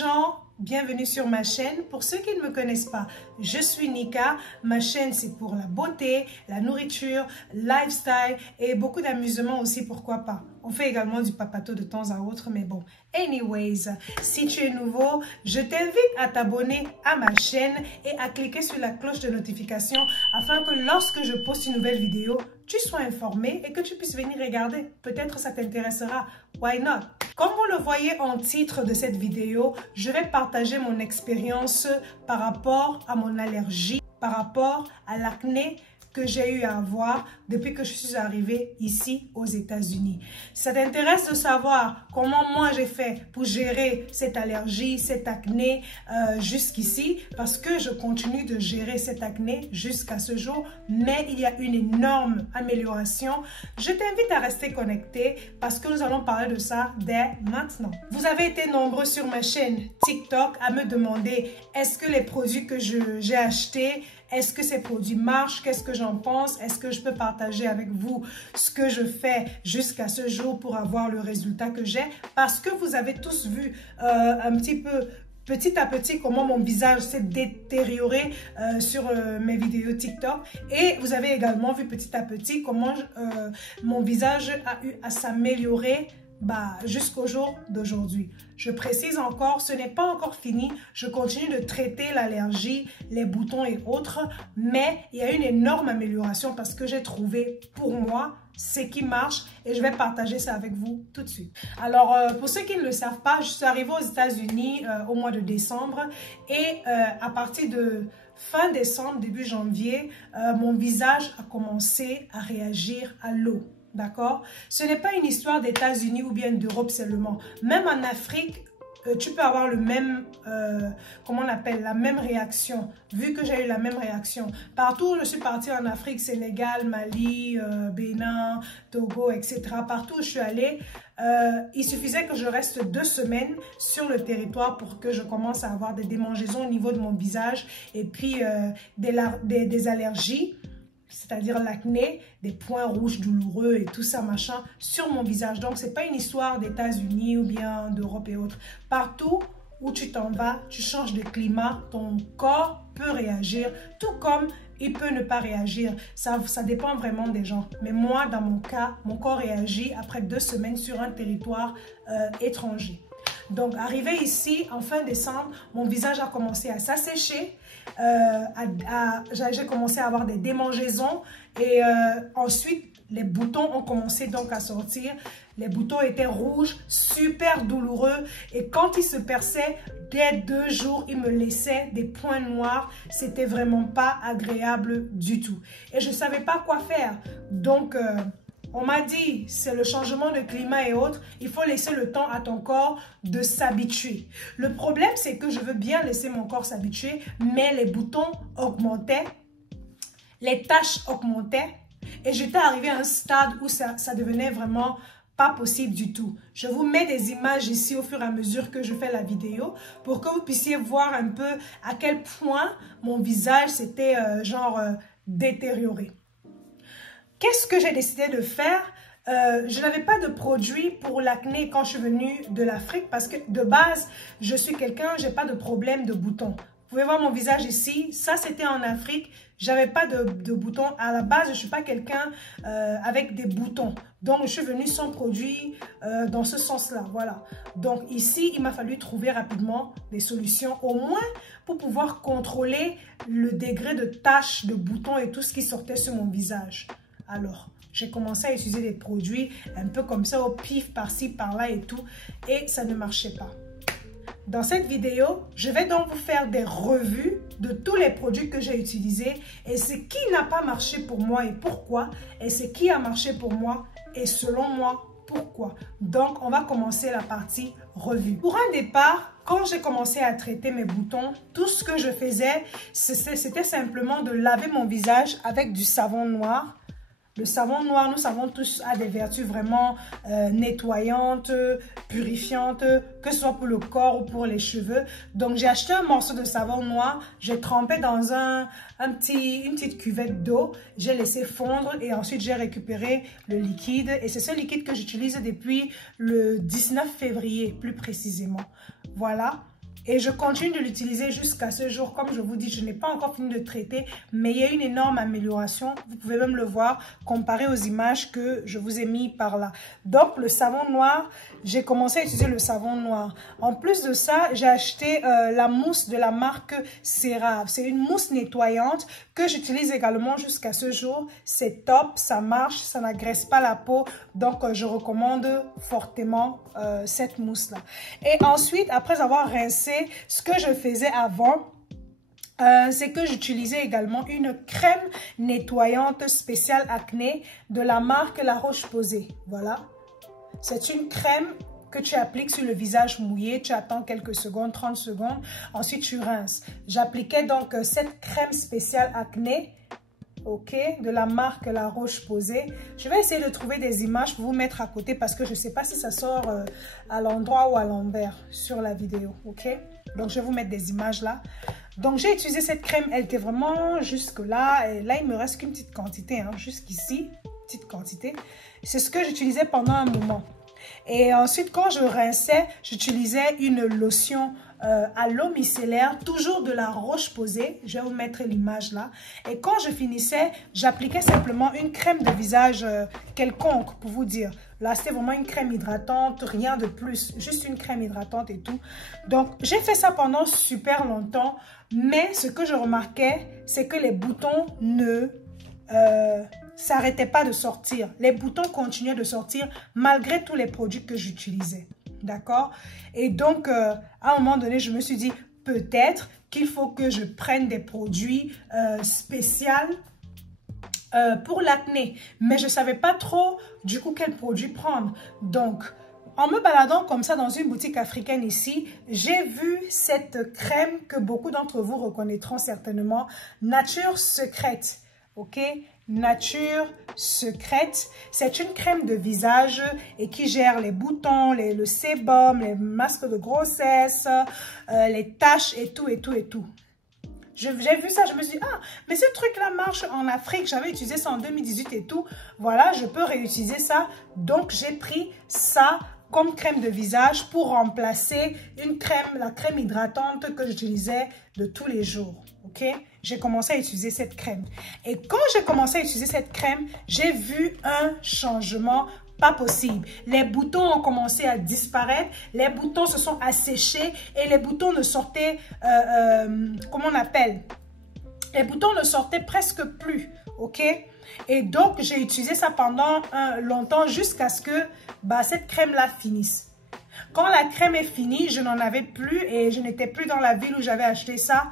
gens, bienvenue sur ma chaîne. Pour ceux qui ne me connaissent pas, je suis Nika. Ma chaîne, c'est pour la beauté, la nourriture, lifestyle et beaucoup d'amusement aussi, pourquoi pas. On fait également du papato de temps à autre, mais bon. Anyways, si tu es nouveau, je t'invite à t'abonner à ma chaîne et à cliquer sur la cloche de notification afin que lorsque je poste une nouvelle vidéo, tu sois informé et que tu puisses venir regarder. Peut-être ça t'intéressera. Why not? Comme vous le voyez en titre de cette vidéo, je vais partager mon expérience par rapport à mon allergie, par rapport à l'acné que j'ai eu à avoir depuis que je suis arrivée ici aux États-Unis. Si ça t'intéresse de savoir comment moi j'ai fait pour gérer cette allergie, cette acné jusqu'ici, parce que je continue de gérer cette acné jusqu'à ce jour, mais il y a une énorme amélioration, je t'invite à rester connecté parce que nous allons parler de ça dès maintenant. Vous avez été nombreux sur ma chaîne TikTok à me demander est-ce que les produits que j'ai achetés, est-ce que ces produits marchent? Qu'est-ce que j'en pense? Est-ce que je peux partager avec vous ce que je fais jusqu'à ce jour pour avoir le résultat que j'ai? Parce que vous avez tous vu un petit peu, petit à petit, comment mon visage s'est détérioré sur mes vidéos TikTok. Et vous avez également vu petit à petit comment mon visage a eu à s'améliorer jusqu'au jour d'aujourd'hui. Je précise encore, ce n'est pas encore fini. Je continue de traiter l'allergie, les boutons et autres, mais il y a une énorme amélioration parce que j'ai trouvé pour moi ce qui marche et je vais partager ça avec vous tout de suite. Alors, pour ceux qui ne le savent pas, je suis arrivée aux États-Unis au mois de décembre et à partir de fin décembre, début janvier, mon visage a commencé à réagir à l'eau. D'accord? Ce n'est pas une histoire d'États-Unis ou bien d'Europe seulement. Même en Afrique, tu peux avoir le même, comment on appelle, la même réaction. Vu que j'ai eu la même réaction. Partout où je suis partie en Afrique, Sénégal, Mali, Bénin, Togo, etc. Partout où je suis allée, il suffisait que je reste 2 semaines sur le territoire pour que je commence à avoir des démangeaisons au niveau de mon visage et puis des allergies. C'est-à-dire l'acné, des points rouges douloureux et tout ça, machin, sur mon visage. Donc, ce n'est pas une histoire d'États-Unis ou bien d'Europe et autres. Partout où tu t'en vas, tu changes de climat, ton corps peut réagir, tout comme il peut ne pas réagir. Ça dépend vraiment des gens. Mais moi, dans mon cas, mon corps réagit après 2 semaines sur un territoire étranger. Donc, arrivé ici, en fin décembre, mon visage a commencé à s'assécher. J'ai commencé à avoir des démangeaisons et ensuite, les boutons ont commencé donc à sortir. Les boutons étaient rouges, super douloureux et quand ils se perçaient, dès 2 jours, ils me laissaient des points noirs. C'était vraiment pas agréable du tout. Et je ne savais pas quoi faire. Donc, on m'a dit, c'est le changement de climat et autres, il faut laisser le temps à ton corps de s'habituer. Le problème, c'est que je veux bien laisser mon corps s'habituer, mais les boutons augmentaient, les taches augmentaient, et j'étais arrivée à un stade où ça devenait vraiment pas possible du tout. Je vous mets des images ici au fur et à mesure que je fais la vidéo pour que vous puissiez voir un peu à quel point mon visage s'était détérioré. Qu'est-ce que j'ai décidé de faire? Je n'avais pas de produit pour l'acné quand je suis venue de l'Afrique parce que de base, je suis quelqu'un, j'ai pas de problème de boutons. Vous pouvez voir mon visage ici, ça c'était en Afrique, j'avais pas de boutons. À la base, je suis pas quelqu'un avec des boutons. Donc, je suis venue sans produit dans ce sens-là, voilà. Donc ici, il m'a fallu trouver rapidement des solutions, au moins pour pouvoir contrôler le degré de taches, de boutons et tout ce qui sortait sur mon visage. Alors, j'ai commencé à utiliser des produits un peu comme ça, au pif, par-ci, par-là et tout. Et ça ne marchait pas. Dans cette vidéo, je vais donc vous faire des revues de tous les produits que j'ai utilisés et ce qui n'a pas marché pour moi et pourquoi, et ce qui a marché pour moi et selon moi, pourquoi. Donc, on va commencer la partie revue. Pour un départ, quand j'ai commencé à traiter mes boutons, tout ce que je faisais, c'était simplement de laver mon visage avec du savon noir. Le savon noir, nous savons tous, a des vertus vraiment nettoyantes, purifiantes, que ce soit pour le corps ou pour les cheveux. Donc, j'ai acheté un morceau de savon noir, j'ai trempé dans une petite cuvette d'eau, j'ai laissé fondre et ensuite j'ai récupéré le liquide. Et c'est ce liquide que j'utilise depuis le 19 février, plus précisément. Voilà. Et je continue de l'utiliser jusqu'à ce jour. Comme je vous dis, je n'ai pas encore fini de traiter, mais il y a une énorme amélioration. Vous pouvez même le voir comparé aux images que je vous ai mis par là. Donc, le savon noir, j'ai commencé à utiliser le savon noir. En plus de ça, j'ai acheté la mousse de la marque CeraVe. C'est une mousse nettoyante que j'utilise également jusqu'à ce jour. C'est top, ça marche, ça n'agresse pas la peau. Donc, je recommande fortement cette mousse-là. Et ensuite, après avoir rincé, ce que je faisais avant, c'est que j'utilisais également une crème nettoyante spéciale acné de la marque La Roche-Posay. Voilà. C'est une crème que tu appliques sur le visage mouillé. Tu attends quelques secondes, 30 secondes. Ensuite, tu rinces. J'appliquais donc cette crème spéciale acné. Ok, de la marque La Roche-Posay. Je vais essayer de trouver des images pour vous mettre à côté parce que je ne sais pas si ça sort à l'endroit ou à l'envers sur la vidéo. Ok, donc je vais vous mettre des images là. Donc j'ai utilisé cette crème, elle était vraiment jusque là. Et là, il me reste qu'une petite quantité, hein, jusqu'ici, petite quantité. C'est ce que j'utilisais pendant un moment. Et ensuite, quand je rinçais, j'utilisais une lotion à l'eau micellaire, toujours de La Roche-Posay. Je vais vous mettre l'image là. Et quand je finissais, j'appliquais simplement une crème de visage quelconque, pour vous dire. Là, c'était vraiment une crème hydratante, rien de plus. Juste une crème hydratante et tout. Donc, j'ai fait ça pendant super longtemps. Mais ce que je remarquais, c'est que les boutons ne s'arrêtaient pas de sortir. Les boutons continuaient de sortir malgré tous les produits que j'utilisais. D'accord? Et donc, à un moment donné, je me suis dit, peut-être qu'il faut que je prenne des produits spéciaux pour l'acné. Mais je ne savais pas trop, du coup, quel produit prendre. Donc, en me baladant comme ça dans une boutique africaine ici, j'ai vu cette crème que beaucoup d'entre vous reconnaîtront certainement, Nature Secrète. Ok? Nature Secrète, c'est une crème de visage et qui gère les boutons, le sébum, les masques de grossesse, les taches et tout et tout et tout. J'ai vu ça, je me suis dit, ah, mais ce truc-là marche en Afrique, j'avais utilisé ça en 2018 et tout. Voilà, je peux réutiliser ça. Donc, j'ai pris ça comme crème de visage pour remplacer une crème, la crème hydratante que j'utilisais de tous les jours. Ok, j'ai commencé à utiliser cette crème. Et quand j'ai commencé à utiliser cette crème, j'ai vu un changement pas possible. Les boutons ont commencé à disparaître, les boutons se sont asséchés et les boutons ne sortaient, comment on appelle? Les boutons ne sortaient presque plus, ok? Et donc, j'ai utilisé ça pendant longtemps jusqu'à ce que cette crème-là finisse. Quand la crème est finie, je n'en avais plus et je n'étais plus dans la ville où j'avais acheté ça.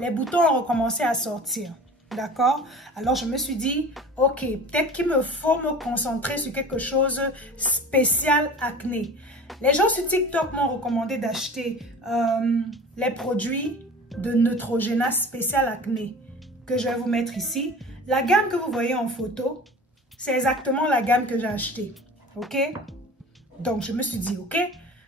Les boutons ont recommencé à sortir. D'accord? Alors, je me suis dit, ok, peut-être qu'il me faut me concentrer sur quelque chose spécial acné. Les gens sur TikTok m'ont recommandé d'acheter les produits de Neutrogena spécial acné que je vais vous mettre ici. La gamme que vous voyez en photo, c'est exactement la gamme que j'ai achetée. Ok? Donc, je me suis dit, ok,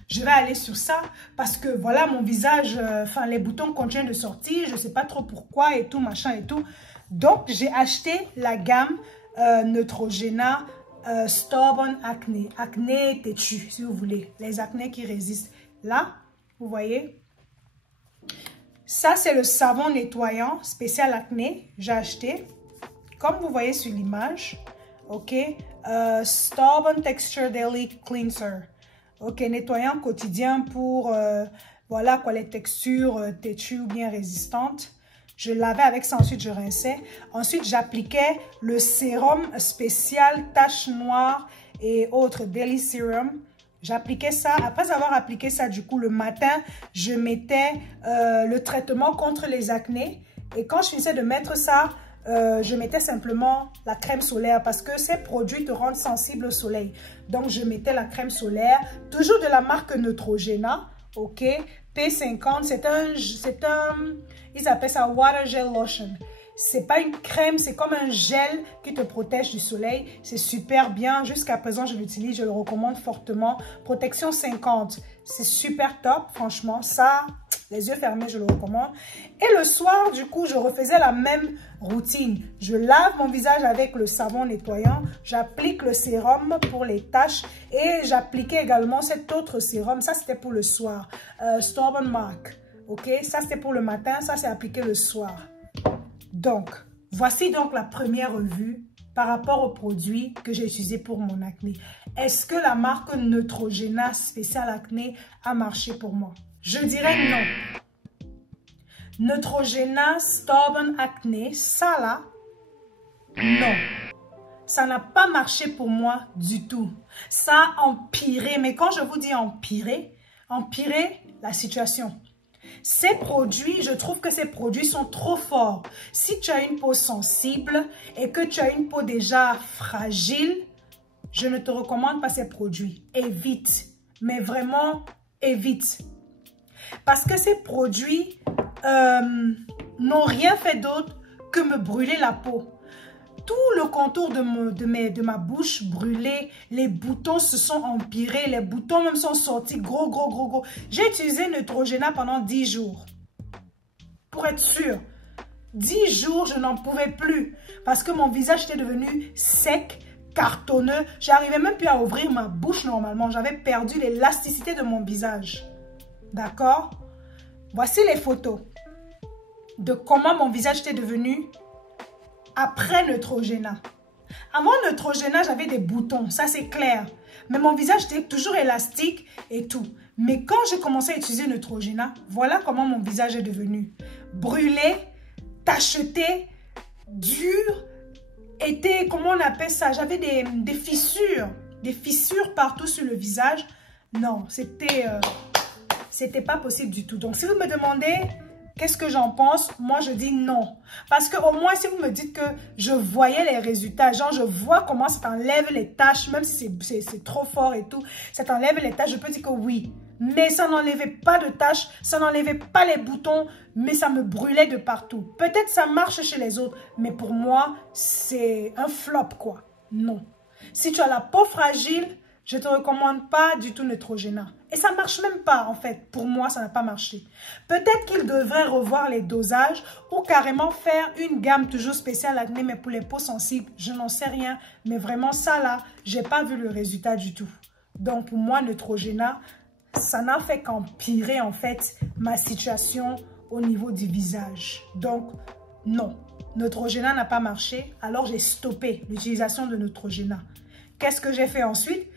je vais aller sur ça parce que voilà, mon visage, les boutons continuent de sortir. Je ne sais pas trop pourquoi et tout, machin et tout. Donc, j'ai acheté la gamme Neutrogena Stubborn Acne. Acné têtu, si vous voulez. Les acnés qui résistent. Là, vous voyez. Ça, c'est le savon nettoyant spécial acné. J'ai acheté. Comme vous voyez sur l'image. OK. Stubborn Texture Daily Cleanser. OK. Nettoyant quotidien pour, voilà quoi, les textures têtues ou bien résistantes. Je lavais avec ça, ensuite je rinçais. Ensuite, j'appliquais le sérum spécial taches noires et autres Daily Serum. J'appliquais ça. Après avoir appliqué ça, du coup, le matin, je mettais le traitement contre les acnés. Et quand je finissais de mettre ça, je mettais simplement la crème solaire parce que ces produits te rendent sensible au soleil. Donc, je mettais la crème solaire, toujours de la marque Neutrogena. OK, P50, c'est un, ils appellent ça Water Gel Lotion. C'est pas une crème, c'est comme un gel qui te protège du soleil. C'est super bien. Jusqu'à présent, je l'utilise, je le recommande fortement. Protection 50, c'est super top, franchement. Ça, les yeux fermés, je le recommande. Et le soir, du coup, je refaisais la même routine. Je lave mon visage avec le savon nettoyant. J'applique le sérum pour les taches. Et j'appliquais également cet autre sérum. Ça, c'était pour le soir. Stubborn Mark. Ok, ça c'est pour le matin, ça c'est appliqué le soir. Donc, voici donc la première revue par rapport aux produits que j'ai utilisés pour mon acné. Est-ce que la marque Neutrogena Spécial Acné a marché pour moi? Je dirais non. Neutrogena Stubborn Acné, ça là, non. Ça n'a pas marché pour moi du tout. Ça a empiré, mais quand je vous dis empirer la situation. Ces produits, je trouve que ces produits sont trop forts. Si tu as une peau sensible et que tu as une peau déjà fragile, je ne te recommande pas ces produits. Évite, mais vraiment évite. Parce que ces produits n'ont rien fait d'autre que me brûler la peau. Tout le contour de ma bouche brûlée, les boutons se sont empirés, les boutons même sont sortis gros. J'ai utilisé Neutrogena pendant 10 jours. Pour être sûr, 10 jours, je n'en pouvais plus. Parce que mon visage était devenu sec, cartonneux. J'arrivais même plus à ouvrir ma bouche normalement. J'avais perdu l'élasticité de mon visage. D'accord? Voici les photos de comment mon visage était devenu après Neutrogena. Avant Neutrogena, j'avais des boutons, ça c'est clair. Mais mon visage était toujours élastique et tout. Mais quand j'ai commencé à utiliser Neutrogena, voilà comment mon visage est devenu. Brûlé, tacheté, dur, était, comment on appelle ça? J'avais des fissures partout sur le visage. Non, c'était pas possible du tout. Donc si vous me demandez qu'est-ce que j'en pense? Moi, je dis non. Parce que au moins, si vous me dites que je voyais les résultats, genre, je vois comment ça t'enlève les taches, même si c'est trop fort et tout, ça t'enlève les taches, je peux dire que oui. Mais ça n'enlevait pas de taches, ça n'enlevait pas les boutons, mais ça me brûlait de partout. Peut-être ça marche chez les autres, mais pour moi, c'est un flop, quoi. Non. Si tu as la peau fragile, je ne te recommande pas du tout Neutrogena. Et ça ne marche même pas, en fait. Pour moi, ça n'a pas marché. Peut-être qu'il devrait revoir les dosages ou carrément faire une gamme toujours spéciale acné, mais pour les peaux sensibles, je n'en sais rien. Mais vraiment, ça là, je n'ai pas vu le résultat du tout. Donc, pour moi, Neutrogena, ça n'a fait qu'empirer, en fait, ma situation au niveau du visage. Donc, non. Neutrogena n'a pas marché, alors j'ai stoppé l'utilisation de Neutrogena. Qu'est-ce que j'ai fait ensuite?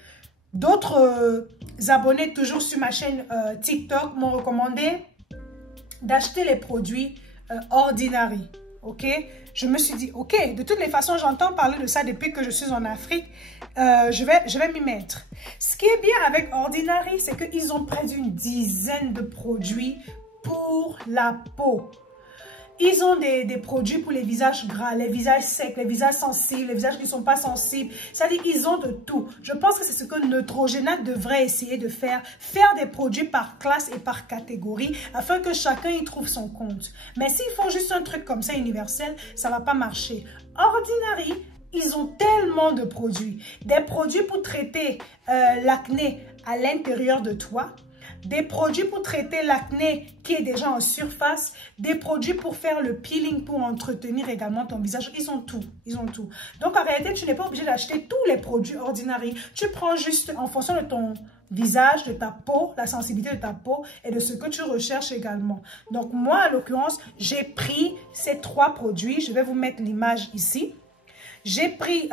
D'autres abonnés toujours sur ma chaîne TikTok m'ont recommandé d'acheter les produits Ordinary. Ok, je me suis dit, ok, de toutes les façons, j'entends parler de ça depuis que je suis en Afrique. Je vais m'y mettre. Ce qui est bien avec Ordinary, c'est qu'ils ont près d'une dizaine de produits pour la peau. Ils ont des produits pour les visages gras, les visages secs, les visages sensibles, les visages qui ne sont pas sensibles. C'est-à-dire qu'ils ont de tout. Je pense que c'est ce que Neutrogena devrait essayer de faire. Faire des produits par classe et par catégorie afin que chacun y trouve son compte. Mais s'ils font juste un truc comme ça universel, ça ne va pas marcher. Ordinary, ils ont tellement de produits. Des produits pour traiter l'acné à l'intérieur de toi. Des produits pour traiter l'acné qui est déjà en surface, des produits pour faire le peeling, pour entretenir également ton visage. Ils ont tout, ils ont tout. Donc en réalité, tu n'es pas obligé d'acheter tous les produits Ordinary. Tu prends juste en fonction de ton visage, de ta peau, la sensibilité de ta peau et de ce que tu recherches également. Donc moi, en l'occurrence, j'ai pris ces 3 produits. Je vais vous mettre l'image ici. J'ai pris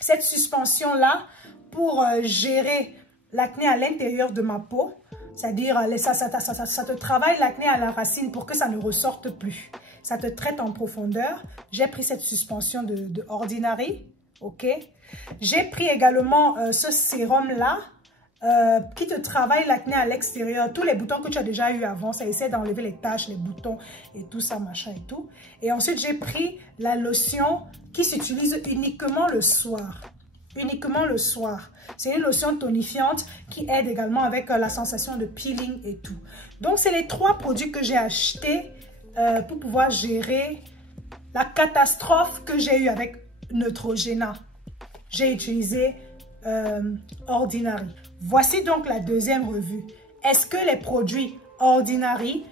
cette suspension-là pour gérer l'acné à l'intérieur de ma peau, c'est-à-dire ça te travaille l'acné à la racine pour que ça ne ressorte plus. Ça te traite en profondeur. J'ai pris cette suspension de Ordinary, ok. J'ai pris également ce sérum-là qui te travaille l'acné à l'extérieur. Tous les boutons que tu as déjà eu avant, ça essaie d'enlever les taches, les boutons et tout ça, machin et tout. Et ensuite, j'ai pris la lotion qui s'utilise uniquement le soir. Uniquement le soir. C'est une lotion tonifiante qui aide également avec la sensation de peeling et tout. Donc, c'est les 3 produits que j'ai achetés pour pouvoir gérer la catastrophe que j'ai eue avec Neutrogena. J'ai utilisé Ordinary. Voici donc la deuxième revue. Est-ce que les produits Ordinary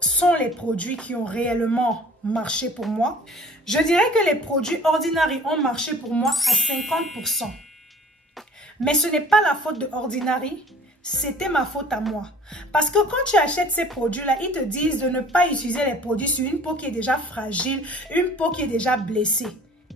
sont les produits qui ont réellement marché pour moi? Je dirais que les produits Ordinary ont marché pour moi à 50%. Mais ce n'est pas la faute de Ordinary, c'était ma faute à moi. Parce que quand tu achètes ces produits-là, ils te disent de ne pas utiliser les produits sur une peau qui est déjà fragile, une peau qui est déjà blessée.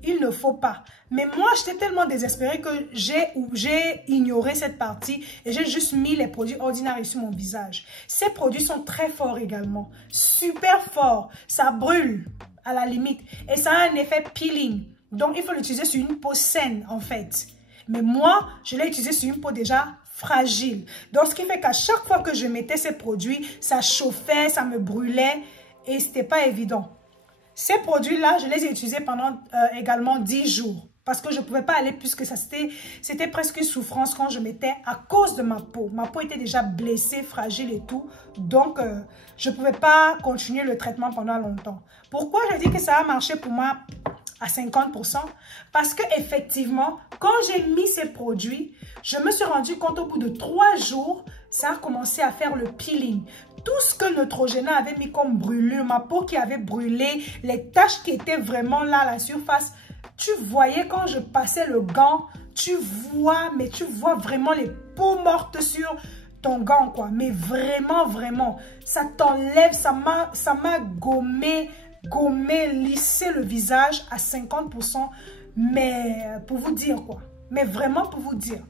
Il ne faut pas. Mais moi, j'étais tellement désespérée que j'ai ignoré cette partie et j'ai juste mis les produits ordinaires sur mon visage. Ces produits sont très forts également. Super forts. Ça brûle à la limite. Et ça a un effet peeling. Donc, il faut l'utiliser sur une peau saine, en fait. Mais moi, je l'ai utilisé sur une peau déjà fragile. Donc, ce qui fait qu'à chaque fois que je mettais ces produits, ça chauffait, ça me brûlait et c'était pas évident. Ces produits-là, je les ai utilisés pendant également 10 jours. Parce que je ne pouvais pas aller plus que ça. C'était presque une souffrance quand je mettais à cause de ma peau. Ma peau était déjà blessée, fragile et tout. Donc, je ne pouvais pas continuer le traitement pendant longtemps. Pourquoi je dis que ça a marché pour moi à 50%? Parce qu'effectivement, quand j'ai mis ces produits, je me suis rendu compte au bout de 3 jours, ça a commencé à faire le peeling. Tout ce que Neutrogena avait mis comme brûlure, ma peau qui avait brûlé, les taches qui étaient vraiment là à la surface, tu voyais quand je passais le gant, tu vois vraiment les peaux mortes sur ton gant, quoi. Mais vraiment, vraiment, ça t'enlève, ça m'a gommé, lissé le visage à 50%. Mais pour vous dire, quoi. Mais vraiment pour vous dire.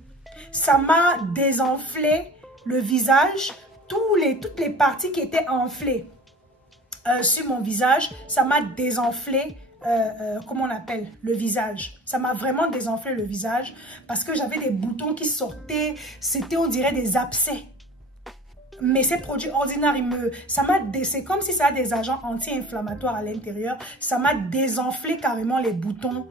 Ça m'a désenflé le visage, toutes les parties qui étaient enflées sur mon visage, ça m'a désenflé. Comment on appelle, le visage. Ça m'a vraiment désenflé le visage parce que j'avais des boutons qui sortaient. C'était, on dirait, des abcès. Mais ces produits ordinaires, c'est comme si ça a des agents anti-inflammatoires à l'intérieur. Ça m'a désenflé carrément les boutons.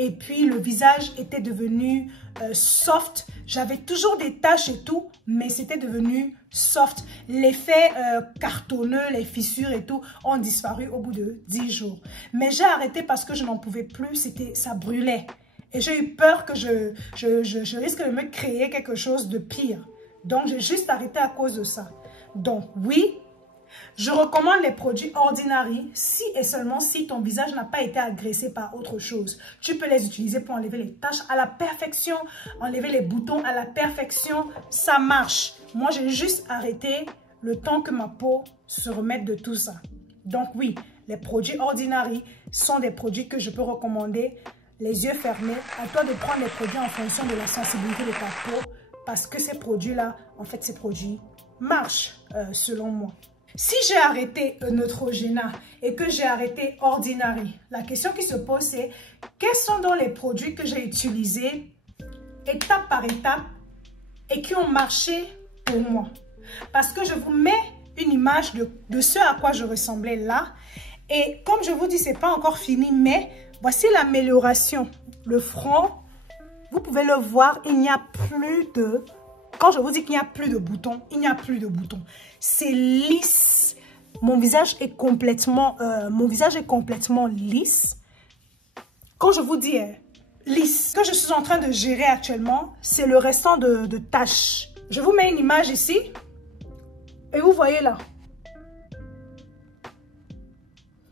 Et puis, le visage était devenu soft. J'avais toujours des taches et tout, mais c'était devenu soft. L'effet cartonneux, les fissures et tout ont disparu au bout de 10 jours. Mais j'ai arrêté parce que je n'en pouvais plus. Ça brûlait. Et j'ai eu peur que je risque de me créer quelque chose de pire. Donc, j'ai juste arrêté à cause de ça. Donc, oui, je recommande les produits Ordinary si et seulement si ton visage n'a pas été agressé par autre chose. Tu peux les utiliser pour enlever les taches à la perfection, enlever les boutons à la perfection. Ça marche. Moi, j'ai juste arrêté le temps que ma peau se remette de tout ça. Donc oui, les produits Ordinary sont des produits que je peux recommander les yeux fermés. À toi de prendre les produits en fonction de la sensibilité de ta peau parce que ces produits-là, en fait, ces produits marchent selon moi. Si j'ai arrêté Neutrogena et que j'ai arrêté Ordinary, la question qui se pose c'est quels sont donc les produits que j'ai utilisés étape par étape et qui ont marché pour moi. Parce que je vous mets une image de ce à quoi je ressemblais là. Et comme je vous dis, ce n'est pas encore fini, mais voici l'amélioration. Le front, vous pouvez le voir, il n'y a plus de... Quand je vous dis qu'il n'y a plus de boutons, il n'y a plus de boutons. C'est lisse. Mon visage est complètement lisse. Quand je vous dis lisse, ce que je suis en train de gérer actuellement, c'est le restant de taches. Je vous mets une image ici. Et vous voyez là.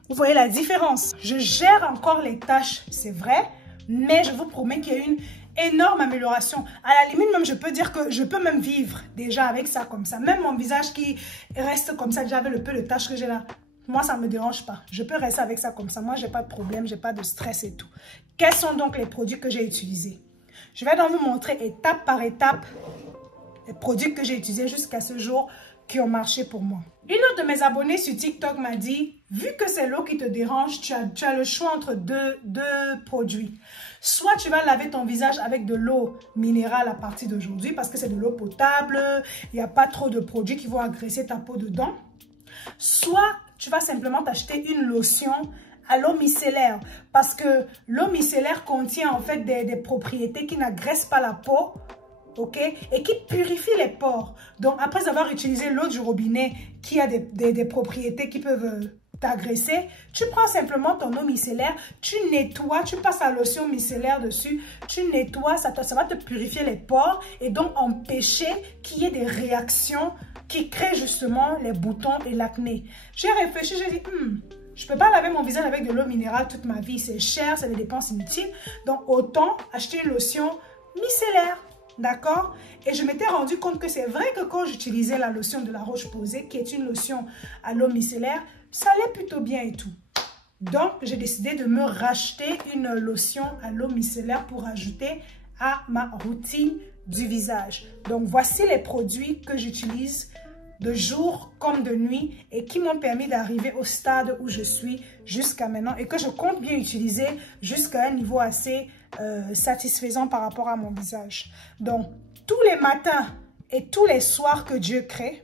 Vous voyez la différence. Je gère encore les taches, c'est vrai. Mais je vous promets qu'il y a une énorme amélioration. À la limite, même, je peux dire que je peux même vivre déjà avec ça comme ça. Même mon visage qui reste comme ça, déjà avec le peu de taches que j'ai là, moi, ça ne me dérange pas. Je peux rester avec ça comme ça. Moi, je n'ai pas de problème, je n'ai pas de stress et tout. Quels sont donc les produits que j'ai utilisés? Je vais donc vous montrer étape par étape les produits que j'ai utilisés jusqu'à ce jour qui ont marché pour moi. Une autre de mes abonnés sur TikTok m'a dit, vu que c'est l'eau qui te dérange, tu as le choix entre deux produits. Soit tu vas laver ton visage avec de l'eau minérale à partir d'aujourd'hui parce que c'est de l'eau potable, il n'y a pas trop de produits qui vont agresser ta peau dedans. Soit tu vas simplement t'acheter une lotion à l'eau micellaire parce que l'eau micellaire contient en fait des propriétés qui n'agressent pas la peau. Ok, et qui purifie les pores. Donc, après avoir utilisé l'eau du robinet qui a des propriétés qui peuvent t'agresser, tu prends simplement ton eau micellaire, tu nettoies, tu passes la lotion micellaire dessus, tu nettoies, ça va te purifier les pores et donc empêcher qu'il y ait des réactions qui créent justement les boutons et l'acné. J'ai réfléchi, j'ai dit, je ne peux pas laver mon visage avec de l'eau minérale toute ma vie, c'est cher, c'est des dépenses inutiles. Donc, autant acheter une lotion micellaire. D'accord? Et je m'étais rendu compte que c'est vrai que quand j'utilisais la lotion de la Roche-Posay, qui est une lotion à l'eau micellaire, ça allait plutôt bien et tout. Donc, j'ai décidé de me racheter une lotion à l'eau micellaire pour ajouter à ma routine du visage. Donc, voici les produits que j'utilise de jour comme de nuit et qui m'ont permis d'arriver au stade où je suis jusqu'à maintenant et que je compte bien utiliser jusqu'à un niveau assez satisfaisant par rapport à mon visage. Donc, tous les matins et tous les soirs que Dieu crée,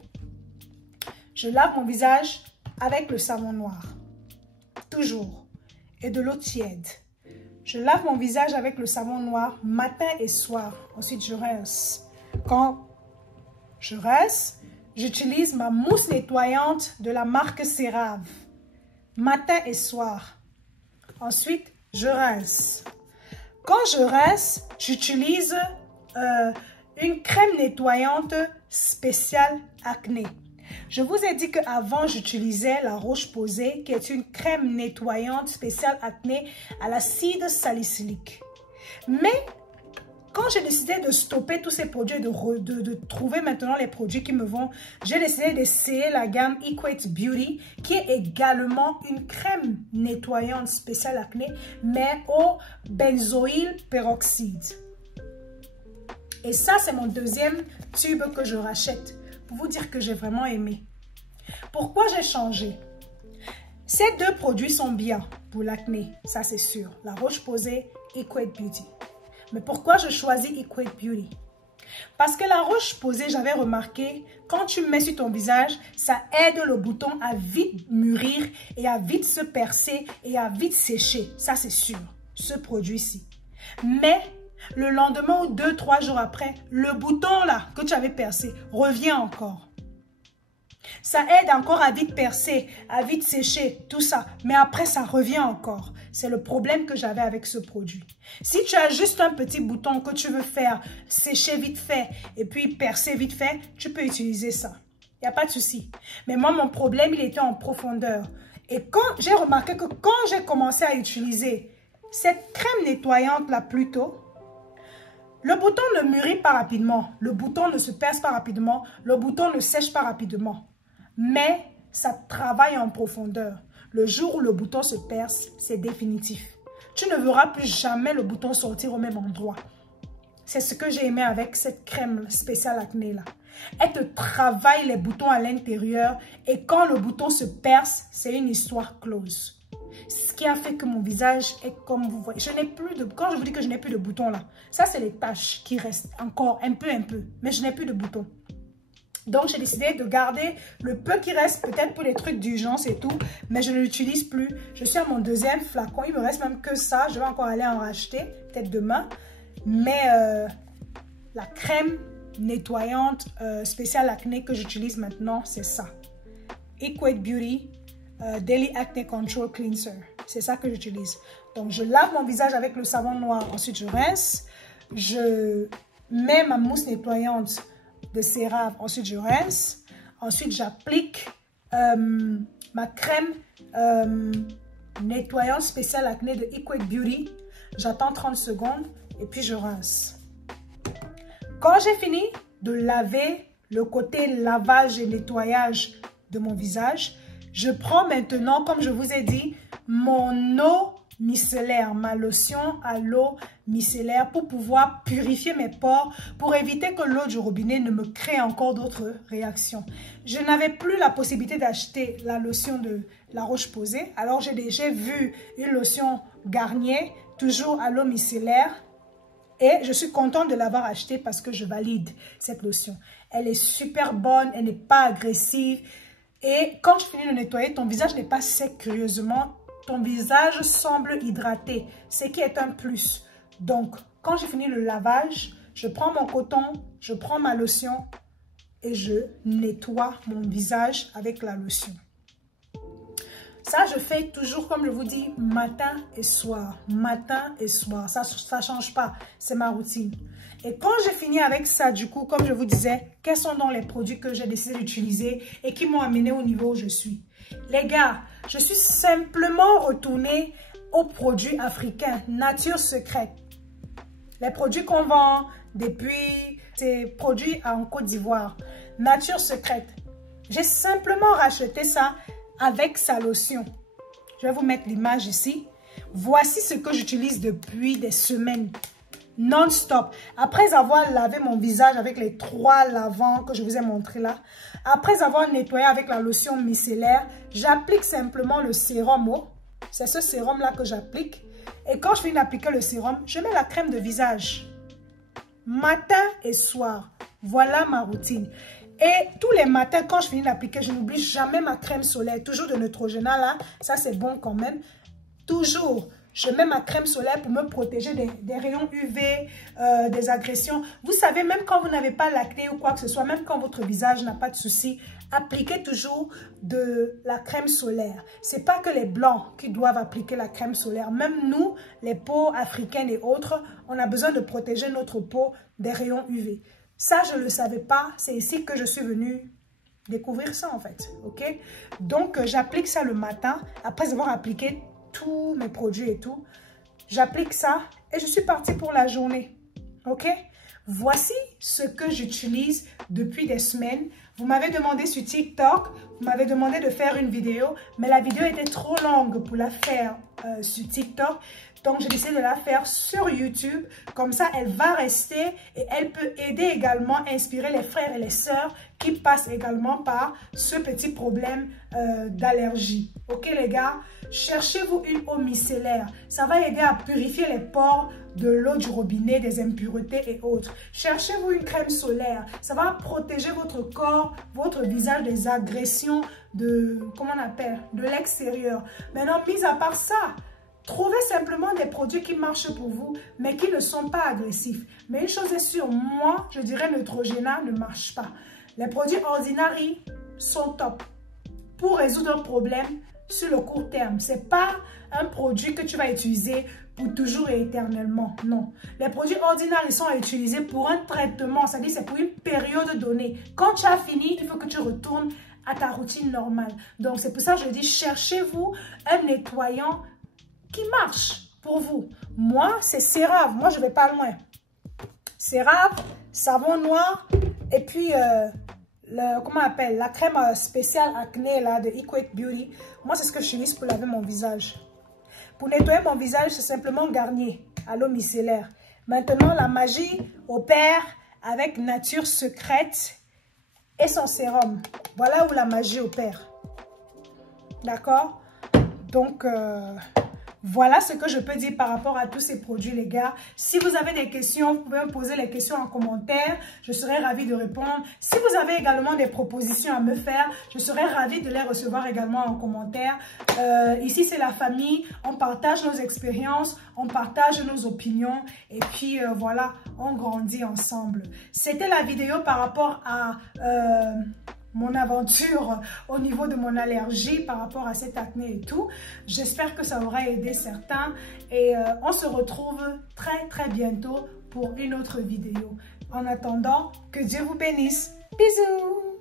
je lave mon visage avec le savon noir. Toujours. Et de l'eau tiède. Je lave mon visage avec le savon noir matin et soir. Ensuite, je rince. Quand je rince, j'utilise ma mousse nettoyante de la marque CeraVe. Matin et soir. Ensuite, je rince. Quand je rince, j'utilise une crème nettoyante spéciale acné. Je vous ai dit qu'avant, j'utilisais la Roche-Posay, qui est une crème nettoyante spéciale acné à l'acide salicylique. Mais quand j'ai décidé de stopper tous ces produits, de trouver maintenant les produits qui me vont, j'ai décidé d'essayer la gamme Equate Beauty, qui est également une crème nettoyante spéciale acné, mais au benzoyl peroxyde. Et ça, c'est mon deuxième tube que je rachète, pour vous dire que j'ai vraiment aimé. Pourquoi j'ai changé? Ces deux produits sont bien pour l'acné, ça c'est sûr. La Roche-Posay, Equate Beauty. Mais pourquoi je choisis Equate Beauty? Parce que la Roche-Posay, j'avais remarqué, quand tu mets sur ton visage, ça aide le bouton à vite mûrir et à vite se percer et à vite sécher. Ça, c'est sûr, ce produit-ci. Mais le lendemain ou 2-3 jours après, le bouton là que tu avais percé revient encore. Ça aide encore à vite percer, à vite sécher, tout ça. Mais après, ça revient encore. C'est le problème que j'avais avec ce produit. Si tu as juste un petit bouton que tu veux faire sécher vite fait et puis percer vite fait, tu peux utiliser ça. Il n'y a pas de souci. Mais moi, mon problème, il était en profondeur. Et quand j'ai remarqué que quand j'ai commencé à utiliser cette crème nettoyante là plus tôt, le bouton ne mûrit pas rapidement, le bouton ne se perce pas rapidement, le bouton ne sèche pas rapidement. Mais ça travaille en profondeur. Le jour où le bouton se perce, c'est définitif. Tu ne verras plus jamais le bouton sortir au même endroit. C'est ce que j'ai aimé avec cette crème spéciale acné là. Elle te travaille les boutons à l'intérieur et quand le bouton se perce, c'est une histoire close. Ce qui a fait que mon visage est comme vous voyez. Je n'ai plus de... Quand je vous dis que je n'ai plus de boutons là, ça c'est les taches qui restent encore un peu. Mais je n'ai plus de boutons. Donc j'ai décidé de garder le peu qui reste, peut-être pour les trucs d'urgence et tout. Mais je ne l'utilise plus. Je suis à mon deuxième flacon. Il me reste même que ça. Je vais encore aller en racheter, peut-être demain. Mais la crème nettoyante spéciale acné que j'utilise maintenant, c'est ça. Equate Beauty Daily Acne Control Cleanser. C'est ça que j'utilise. Donc, je lave mon visage avec le savon noir. Ensuite, je rince. Je mets ma mousse nettoyante de CeraVe. Ensuite, je rince. Ensuite, j'applique ma crème nettoyante spéciale acné de Equate Beauty. J'attends 30 secondes et puis je rince. Quand j'ai fini de laver le côté lavage et nettoyage de mon visage, je prends maintenant, comme je vous ai dit, mon eau micellaire, ma lotion à l'eau micellaire pour pouvoir purifier mes pores, pour éviter que l'eau du robinet ne me crée encore d'autres réactions. Je n'avais plus la possibilité d'acheter la lotion de la Roche-Posay. Alors, j'ai vu une lotion Garnier, toujours à l'eau micellaire. Et je suis contente de l'avoir achetée parce que je valide cette lotion. Elle est super bonne, elle n'est pas agressive. Et quand je finis de nettoyer, ton visage n'est pas sec curieusement. Ton visage semble hydraté, ce qui est un plus. Donc, quand j'ai fini le lavage, je prends mon coton, je prends ma lotion et je nettoie mon visage avec la lotion. Ça, je fais toujours, comme je vous dis, matin et soir. Matin et soir. Ça ne change pas. C'est ma routine. Et quand j'ai fini avec ça, du coup, comme je vous disais, quels sont donc les produits que j'ai décidé d'utiliser et qui m'ont amené au niveau où je suis? Les gars, je suis simplement retournée aux produits africains, nature secrète. Les produits qu'on vend, depuis ces produits en Côte d'Ivoire. Nature Secrète. J'ai simplement racheté ça avec sa lotion. Je vais vous mettre l'image ici. Voici ce que j'utilise depuis des semaines. Non-stop. Après avoir lavé mon visage avec les 3 lavants que je vous ai montré là, après avoir nettoyé avec la lotion micellaire, j'applique simplement le sérum. C'est ce sérum là que j'applique. Et quand je finis d'appliquer le sérum, je mets la crème de visage. Matin et soir. Voilà ma routine. Et tous les matins, quand je finis d'appliquer, je n'oublie jamais ma crème solaire. Toujours de Neutrogena là. Ça, c'est bon quand même. Toujours. Je mets ma crème solaire pour me protéger des rayons UV, des agressions. Vous savez, même quand vous n'avez pas l'acné ou quoi que ce soit, même quand votre visage n'a pas de souci, appliquez toujours de la crème solaire. Ce n'est pas que les blancs qui doivent appliquer la crème solaire. Même nous, les peaux africaines et autres, on a besoin de protéger notre peau des rayons UV. Ça, je ne le savais pas. C'est ici que je suis venue découvrir ça en fait. Ok? Donc, j'applique ça le matin après avoir appliqué tous mes produits et tout. J'applique ça et je suis partie pour la journée. Ok? Voici ce que j'utilise depuis des semaines. Vous m'avez demandé sur TikTok, vous m'avez demandé de faire une vidéo, mais la vidéo était trop longue pour la faire sur TikTok. Donc, j'ai décidé de la faire sur YouTube. Comme ça, elle va rester et elle peut aider également à inspirer les frères et les sœurs qui passent également par ce petit problème d'allergie. Ok, les gars? Cherchez-vous une eau micellaire. Ça va aider à purifier les pores de l'eau du robinet, des impuretés et autres. Cherchez-vous une crème solaire. Ça va protéger votre corps, votre visage des agressions de, comment on appelle, de l'extérieur. Maintenant, mis à part ça, trouvez simplement des produits qui marchent pour vous, mais qui ne sont pas agressifs. Mais une chose est sûre, moi, je dirais Neutrogena ne marche pas. Les produits Ordinary sont top pour résoudre un problème sur le court terme. Ce n'est pas un produit que tu vas utiliser pour toujours et éternellement. Non. Les produits Ordinary sont à utiliser pour un traitement, c'est-à-dire c'est pour une période donnée. Quand tu as fini, il faut que tu retournes à ta routine normale. Donc, c'est pour ça que je dis, cherchez-vous un nettoyant qui marche pour vous. Moi, c'est CeraVe. Moi, je ne vais pas loin. CeraVe, savon noir et puis comment on appelle, la crème spéciale acné là, de Equate Beauty. Moi, c'est ce que j'utilise pour laver mon visage. Pour nettoyer mon visage, c'est simplement Garnier à l'eau micellaire. Maintenant, la magie opère avec Nature Secrète et son sérum. Voilà où la magie opère. D'accord? Donc, voilà ce que je peux dire par rapport à tous ces produits, les gars. Si vous avez des questions, vous pouvez me poser les questions en commentaire. Je serai ravie de répondre. Si vous avez également des propositions à me faire, je serai ravie de les recevoir également en commentaire. Ici, c'est la famille. On partage nos expériences, on partage nos opinions. Et puis, voilà, on grandit ensemble. C'était la vidéo par rapport à mon aventure au niveau de mon allergie par rapport à cette acné et tout. J'espère que ça aura aidé certains et on se retrouve très bientôt pour une autre vidéo. En attendant, que Dieu vous bénisse. Bisous!